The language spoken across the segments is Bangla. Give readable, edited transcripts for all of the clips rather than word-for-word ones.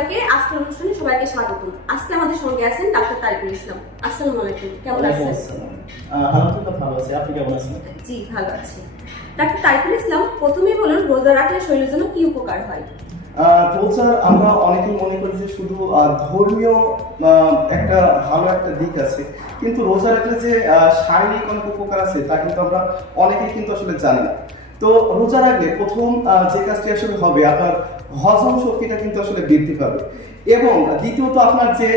সবাইকে আজকের অনুষ্ঠানে সবাইকে স্বাগতম। আজকে আমাদের সঙ্গে আছেন ডাক্তার তারিকুল ইসলাম। আসসালামু আলাইকুম, কেমন আছেন? আলহামদুলিল্লাহ ভালো আছি, আপনি কেমন আছেন? জি ভালো আছি। ডাক্তার তারিকুল ইসলাম, প্রথমেই বলুন রোজা রাখলে শরীরের জন্য কি উপকার হয়? রোজা আমরা অনেকেই মনে করি যে শুধু ধর্মীয় একটা ভালো একটা দিক আছে, কিন্তু রোজা রাখলে যে শারীরিক অনেক উপকার আছে তা কিন্তু আমরা অনেকেই কিন্তু আসলে জানি না। তো রোজা রাখলে প্রথম যে কাজটি আসলে হবে, আপনার হজম শক্তিটা কিন্তু আসলে বৃদ্ধি পাবে, এবং দ্বিতীয়ত আপনার যে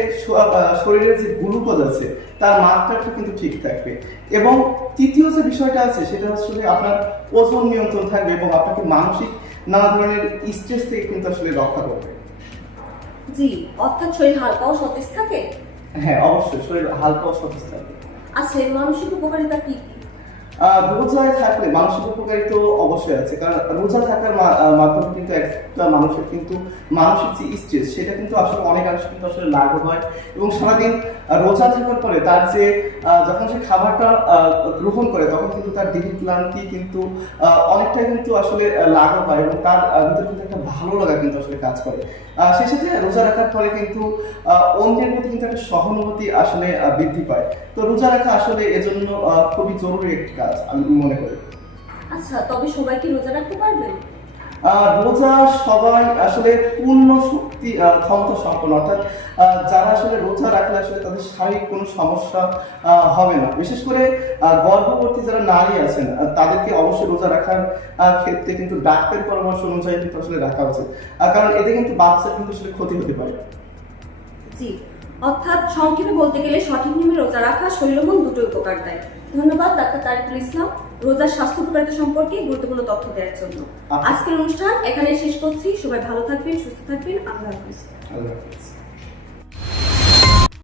শরীরের যে গ্লুকোজ আছে তার মাত্রাটা কিন্তু ঠিক থাকবে, এবং তৃতীয় যে বিষয়টা আছে সেটা আসলে আপনার ওজন নিয়ন্ত্রণ থাকবে এবং আপনাকে মানসিক নানা ধরনের স্ট্রেস থেকে কিন্তু আসলে রক্ষা করবে। জি, অর্থাৎ শরীর হালকা ও সতেজ থাকে। হ্যাঁ, অবশ্যই শরীর হালকা ও সতেজ থাকবে। আচ্ছা, মানসিক উপকারিতা কি কি? রোজায় থাকলে মানসিক উপকারিতা অবশ্যই আছে, কারণ রোজা থাকার মাধ্যমে কিন্তু একটা মানুষের কিন্তু মানসিক যে স্ট্রেস সেটা কিন্তু আসলে অনেকাংশে কিন্তু আসলে লাঘব হয়, এবং সারাদিন রোজা থাকার পরে তার যে যখন সে খাবারটা গ্রহণ করে তখন কিন্তু তার দেহের ক্লান্তি কিন্তু অনেকটাই কিন্তু আসলে লাঘব হয়, এবং তার ভিতরে কিন্তু একটা ভালো লাগা কিন্তু আসলে কাজ করে। সেই সাথে রোজা রাখার ফলে কিন্তু অন্যের প্রতি কিন্তু একটা সহানুভূতি আসলে বৃদ্ধি পায়। তো রোজা রাখা আসলে এজন্য খুবই জরুরি একটি কাজ আমি মনে করি। আচ্ছা, তবে সবাই কি রোজা রাখতে পারবেন? রোজা সবাই আসলে পূর্ণ শক্তি ক্ষমতা সম্পন্ন, অর্থাৎ যারা আসলে রোজা রাখলে আসলে তাদের শারীরিক কোনো সমস্যা হবে না। বিশেষ করে গর্ভবতী যারা নারী আছেন তাদেরকে অবশ্যই রোজা রাখার ক্ষেত্রে কিন্তু ডাক্তারের পরামর্শ অনুযায়ী কিন্তু আসলে রাখা উচিত, কারণ এতে কিন্তু বাচ্চার কিন্তু আসলে ক্ষতি হতে পারে। জি, অর্থাৎ সংক্ষেপে বলতে গেলে সঠিক নিয়মে রোজা রাখা শরীর ও মন দুটোই উপকার দেয়। ধন্যবাদ ডাক্তার তারিকুল ইসলাম, রোজার স্বাস্থ্য উপকারিতা সম্পর্কে গুরুত্বপূর্ণ তথ্য দেওয়ার জন্য। আজকের অনুষ্ঠান এখানে শেষ করছি। সবাই ভালো থাকবেন, সুস্থ থাকবেন। আল্লাহ হাফেজ। আল্লাহ হাফেজ।